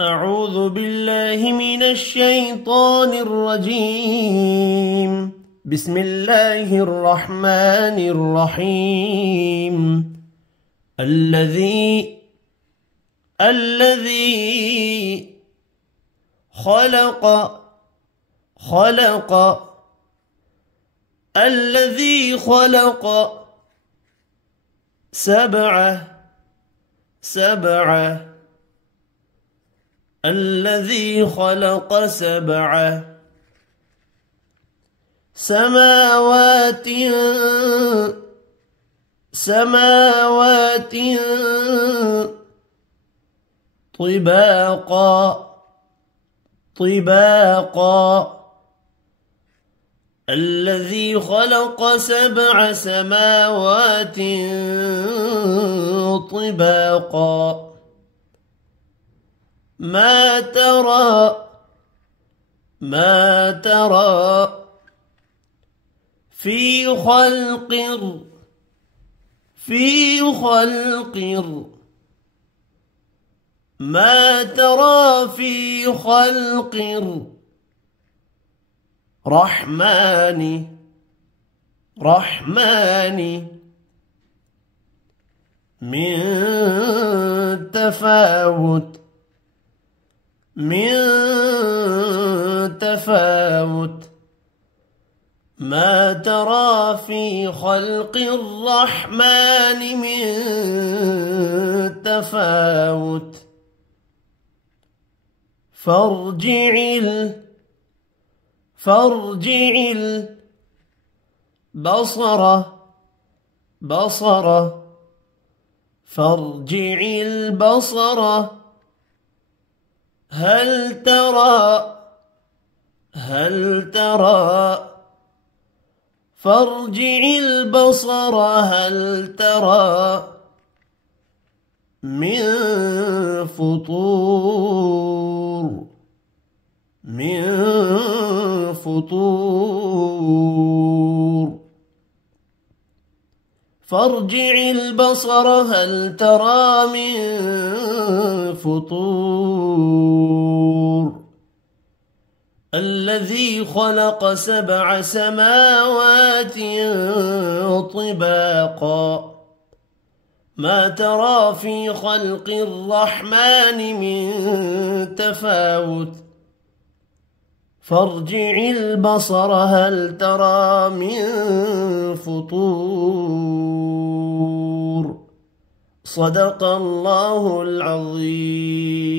أعوذ بالله من الشيطان الرجيم. بسم الله الرحمن الرحيم. الذي خلق الذي خلق سبع الذي خلق سبع سماوات طباقا الذي خلق سبع سماوات طباقا ما ترى في خلق ما ترى في خلق الرحمن من تفاوت ما ترى في خلق الرحمن من تفاوت فارجع البصر هل ترى فارجع البصر هل ترى من فطور فارجع البصر هل ترى من فطور الذي خلق سبع سماوات طباقا ما ترى في خلق الرحمن من تفاوت فارجع البصر هل ترى من فطور صدق الله العظيم.